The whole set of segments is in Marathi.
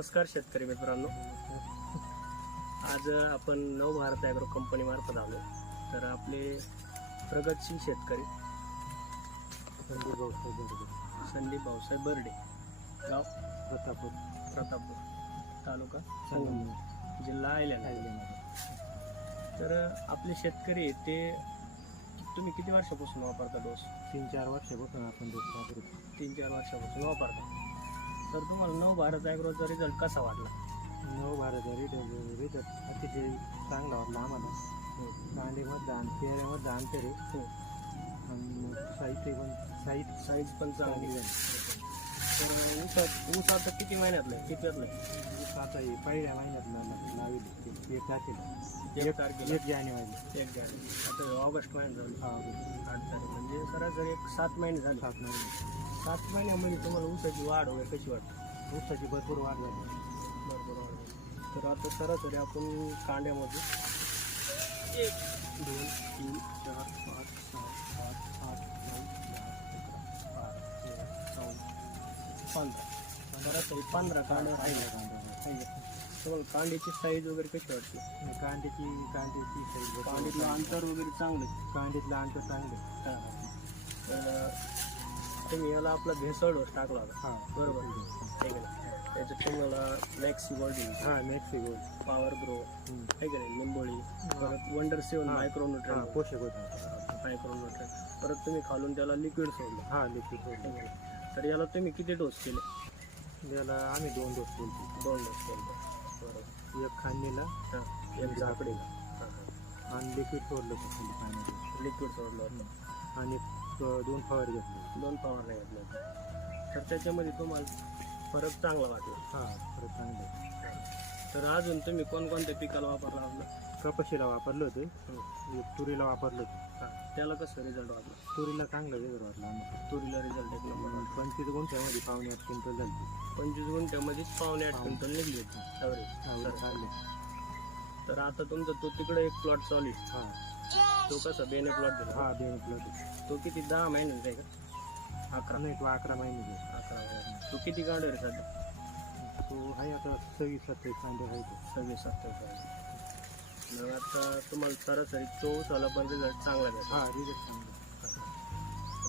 नमस्कार शेतकरी मित्रांनो, आज आपण नवभारत ॲग्रो कंपनी मार्फत आलो. तर आपले प्रगतशील शेतकरी संदीप भाऊसाहेब बर्डे, गाव प्रतापपूर, तालुका संगमनेर, जिल्हा आयलंड. तर आपले शेतकरी ते तुम्ही किती वर्षापासून वापरता डोस? 3-4 वर्षापासून आपण डोस वापरतो. 3-4 वर्षापासून वापरता. तर तुम्हाला नवभारत ॲग्रोचा रिझल्ट कसा वाटला? नवभारतचा रिझल्ट अतिशय चांगला वाटला आम्हाला. कांडीमध्ये आणि पेऱ्यामध्ये अंतर आहे आणि साईज पण चांगली झाली. तर ऊस आता किती महिन्यातलं आहे? किती ऊस आता हे पहिल्या महिन्यात लावली 1 तारखेला. 1 जानेवारी. आता ऑगस्ट महिन्यात झालं. 8 तारीख म्हणजे सरासरी 7 महिने झाले. 7 महिने. 7 महिन्यामध्ये तुम्हाला ऊसाची वाढ वगैरे कशी वाटते? ऊसाची भरपूर वाढ झाली. बरोबर वाढ झाली. तर आता सरासरी आपण कांड्यामध्ये 1, 2, 3, 4, 5, 6, 7, 8, 9, 10, 11, 12, 13, 14, 15. सरासरी 15 कांड्या राहिल्या. तुम्हाला कांड्याची साईज वगैरे कशी वाटते? कांद्याची साईज, कांडीतलं अंतर वगैरे चांगलं. कांद्यातलं अंतर चांगलं. तुम्ही याला आपला भेसळ डोस टाकला होता. हां बरोबर. ठीक आहे ना. त्याच्यात तुम्हाला maxi gold, maxi gold, power grow, आहे का नाही, निंबोळी, परत वंडर 7 मायक्रोन्यूट्रंट, पोषक होतं. मायक्रोन्यूट्रंट, परत तुम्ही खालून त्याला लिक्विड सोडलं. लिक्विड सोडलं. तर याला तुम्ही किती डोस केले? याला आम्ही 2 डोस केले. 2 डोस केले. बरोबर. एक खांदीला, एक झाकडीला. आणि लिक्विड सोडलं पाण्यात. लिक्विड सोडलं होतं आणि 2 फवारे घेतले. 2 फवारण्या घेतल्या होत्या. तर त्याच्यामध्ये तुम्हाला फरक चांगला वाटला? फरक चांगला आहे. तर अजून तुम्ही कोणकोणत्या पिकाला वापरला आपलं? कपाशीला वापरलं होतं, एक तुरीला वापरलं होतं. त्याला कसं रिझल्ट वाटला? तुरीला चांगलं वेगळं वाटलं आम्हाला. तुरीला रिझल्ट एक नंबर. 25 गुंठ्यामध्ये 5.5 क्विंटल झाली. 25 गुंठ्यामध्ये 5.5 क्विंटल निघली होती. चालले. तर आता तुमचा तो तिकडे एक प्लॉट चालू आहे. तो कसा बेने प्लॉट दिला? बेने प्लॉट. तो किती 10 महिन्याचा आहे का? 11 नाही, तो 11 महिने. 11 महिने. तो किती कांडे रे सध्या? तो आहे आता 26-27 कांडे आहे. 26-27. मग आता तुम्हाला सरासरी तो उसाला पण रिझल्ट चांगला भेटला? रिझल्ट चांगला.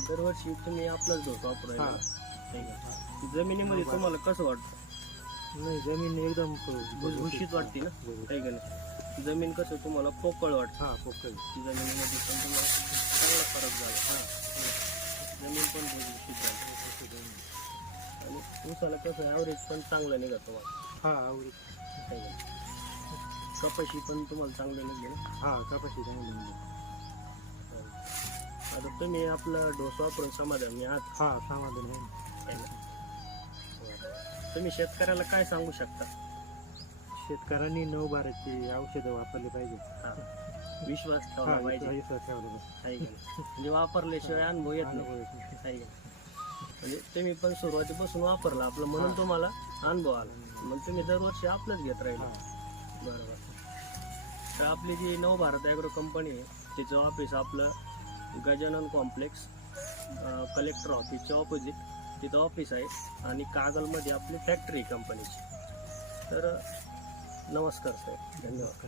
दरवर्षी तुम्ही आपलाच डोस वापरायला? ठीक आहे. जमिनीमध्ये तुम्हाला कसं वाटतं? नाही, जमीन एकदम भुसभुशीत वाटते ना, आहे का नाही? जमीन कसं तुम्हाला पोकळ वाटतं? पोकळ. जमिनीमध्ये पण तुम्हाला चांगला फरक झाला. जमीन पण भुसभुशीत झाली. आणि ऊसाला कसं ॲव्हरेज पण चांगलं निघत तुम्हाला? ॲव्हरेज. आहे का नाही? कपाशी पण तुम्हाला चांगले निघले ना? कपाशी चांगली निघली. आता तुम्ही आपला डोस वापरून समाधानी आहात? समाधान आहे. तुम्ही शेतकऱ्याला काय सांगू शकता? शेतकऱ्यांनी नवभारतची औषधं वापरली पाहिजे. विश्वास ठेवला पाहिजे. विश्वास ठेवला आहे का नाही? म्हणजे वापरल्याशिवाय अनुभव येत नाही. आहे का? म्हणजे तुम्ही पण सुरुवातीपासून वापरला आपलं म्हणून तुम्हाला अनुभव आला. मग तुम्ही दरवर्षी आपलंच घेत राहिले. बरोबर. तर आपली जी नवभारत ॲग्रो कंपनी आहे तिचं ऑफिस आपलं गजानन कॉम्प्लेक्स, कलेक्टर ऑफिसच्या ऑपोजिट तिथं ऑफिस आहे. आणि कागलमध्ये आपली फॅक्टरी कंपनीची. तर नमस्कार साहेब, धन्यवाद.